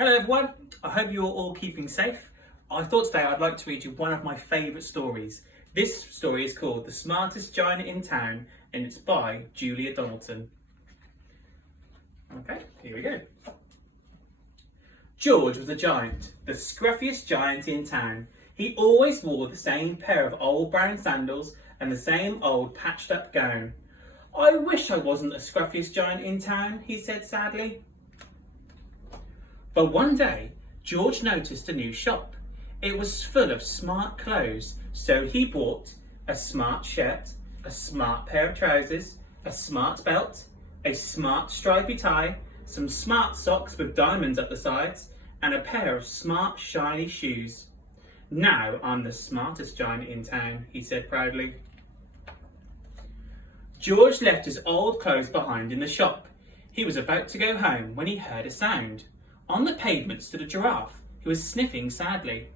Hello everyone, I hope you're all keeping safe. I thought today I'd like to read you one of my favourite stories. This story is called The Smartest Giant in Town and it's by Julia Donaldson. Okay, here we go. George was a giant, the scruffiest giant in town. He always wore the same pair of old brown sandals and the same old patched up gown. I wish I wasn't the scruffiest giant in town, he said sadly. But one day, George noticed a new shop. It was full of smart clothes, so he bought a smart shirt, a smart pair of trousers, a smart belt, a smart stripy tie, some smart socks with diamonds up the sides, and a pair of smart shiny shoes. Now I'm the smartest giant in town, he said proudly. George left his old clothes behind in the shop. He was about to go home when he heard a sound. On the pavement stood a giraffe who was sniffing sadly.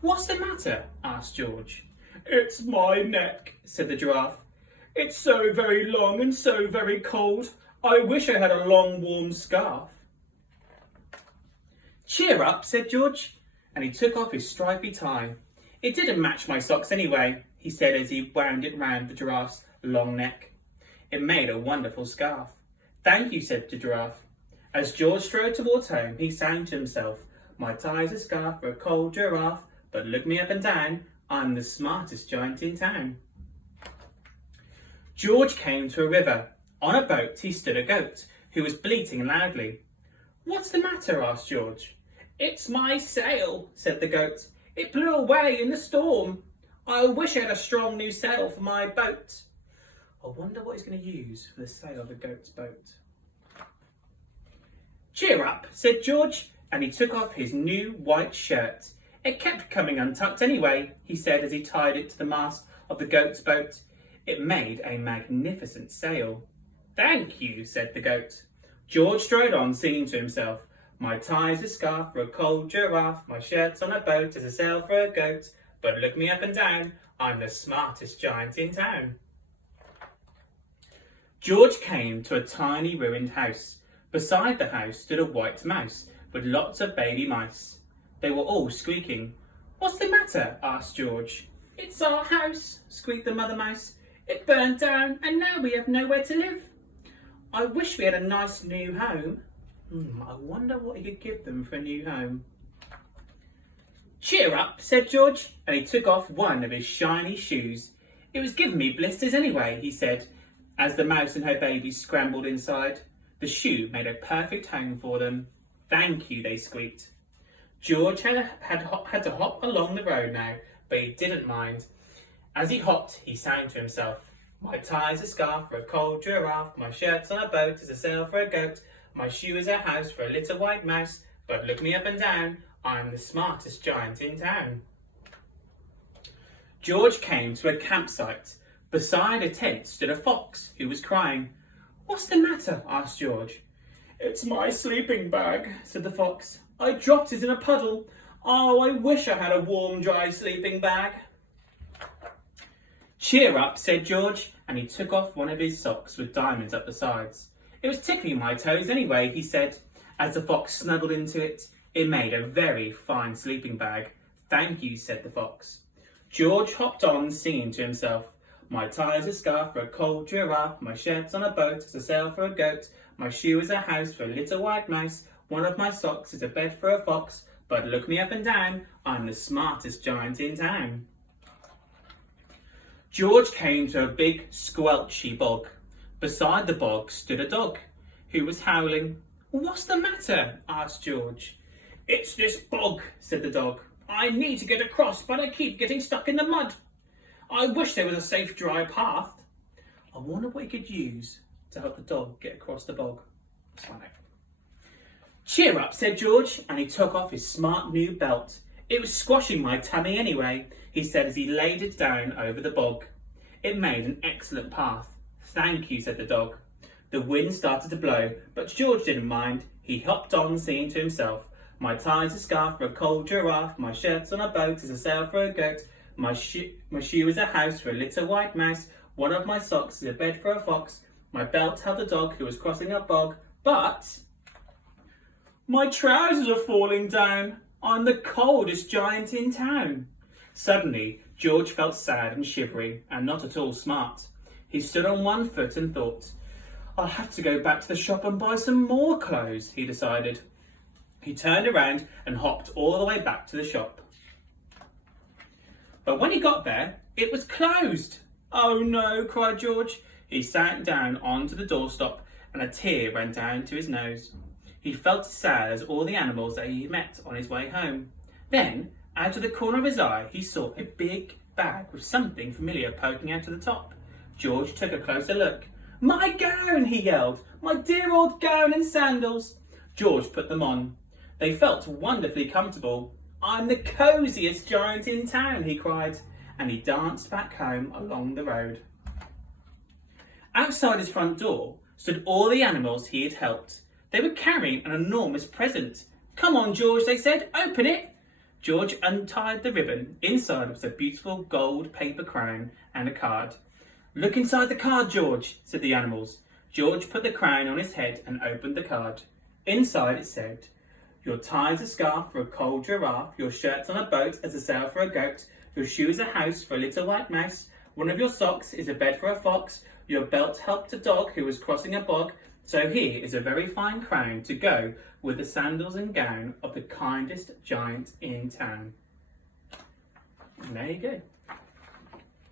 "What's the matter?" asked George. "It's my neck," said the giraffe. "It's so very long and so very cold. I wish I had a long warm scarf." "Cheer up," said George, and he took off his stripy tie. "It didn't match my socks anyway," he said as he wound it round the giraffe's long neck. It made a wonderful scarf. "Thank you," said the giraffe. As George strode towards home, he sang to himself, "My tie's a scarf for a cold giraffe, but look me up and down, I'm the smartest giant in town." George came to a river. On a boat he stood a goat, who was bleating loudly. "What's the matter?" asked George. "It's my sail," said the goat. "It blew away in the storm. I wish I had a strong new sail for my boat." I wonder what he's going to use for the sail of the goat's boat. "Cheer up," said George, and he took off his new white shirt. "It kept coming untucked anyway," he said as he tied it to the mast of the goat's boat. It made a magnificent sail. "Thank you," said the goat. George strode on, singing to himself, "My tie's a scarf for a cold giraffe, my shirt's on a boat as a sail for a goat, but look me up and down, I'm the smartest giant in town." George came to a tiny ruined house. Beside the house stood a white mouse with lots of baby mice. They were all squeaking. "What's the matter?" asked George. "It's our house," squeaked the mother mouse. "It burned down and now we have nowhere to live. I wish we had a nice new home." I wonder what he could give them for a new home. "Cheer up," said George, and he took off one of his shiny shoes. "It was giving me blisters anyway," he said, as the mouse and her baby scrambled inside. The shoe made a perfect home for them. "Thank you," they squeaked. George had to hop along the road now, but he didn't mind. As he hopped, he sang to himself, "My tie's a scarf for a cold giraffe, my shirt's on a boat as a sail for a goat, my shoe is a house for a little white mouse, but look me up and down, I'm the smartest giant in town." George came to a campsite. Beside a tent stood a fox who was crying. "What's the matter?" asked George. "It's my sleeping bag," said the fox. "I dropped it in a puddle. Oh, I wish I had a warm, dry sleeping bag." "Cheer up," said George, and he took off one of his socks with diamonds up the sides. "It was tickling my toes anyway," he said. As the fox snuggled into it, it made a very fine sleeping bag. "Thank you," said the fox. George hopped on, singing to himself, "My tie's a scarf for a cold giraffe, my shirt's on a boat as a sail for a goat, my shoe is a house for a little white mouse, one of my socks is a bed for a fox, but look me up and down, I'm the smartest giant in town." George came to a big squelchy bog. Beside the bog stood a dog who was howling. "What's the matter?" asked George. "It's this bog," said the dog. "I need to get across, but I keep getting stuck in the mud. I wish there was a safe, dry path." I wonder what he could use to help the dog get across the bog. Let's find out. "Cheer up," said George, and he took off his smart new belt. "It was squashing my tummy anyway," he said as he laid it down over the bog. It made an excellent path. "Thank you," said the dog. The wind started to blow, but George didn't mind. He hopped on, singing to himself, "My tie's a scarf for a cold giraffe, my shirt's on a boat as a sail for a goat, my shoe is a house for a little white mouse, one of my socks is a bed for a fox, my belt held a dog who was crossing a bog, but My trousers are falling down. I'm the coldest giant in town. Suddenly, George felt sad and shivery and not at all smart. He stood on one foot and thought, I'll have to go back to the shop and buy some more clothes, he decided. He turned around and hopped all the way back to the shop. But when he got there, it was closed. Oh no, cried George. He sat down onto the doorstep and a tear ran down to his nose. He felt as sad as all the animals that he met on his way home. Then, out of the corner of his eye, he saw a big bag with something familiar poking out of the top. George took a closer look. My gown, he yelled. My dear old gown and sandals. George put them on. They felt wonderfully comfortable. I'm the cosiest giant in town, he cried, and he danced back home along the road. Outside his front door stood all the animals he had helped. They were carrying an enormous present. Come on, George, they said, open it. George untied the ribbon. Inside was a beautiful gold paper crown and a card. Look inside the card, George, said the animals. George put the crown on his head and opened the card. Inside it said, your tie's a scarf for a cold giraffe, your shirt's on a boat as a sail for a goat, your shoe's a house for a little white mouse, one of your socks is a bed for a fox, your belt helped a dog who was crossing a bog, so here is a very fine crown to go with the sandals and gown of the kindest giant in town. And there you go.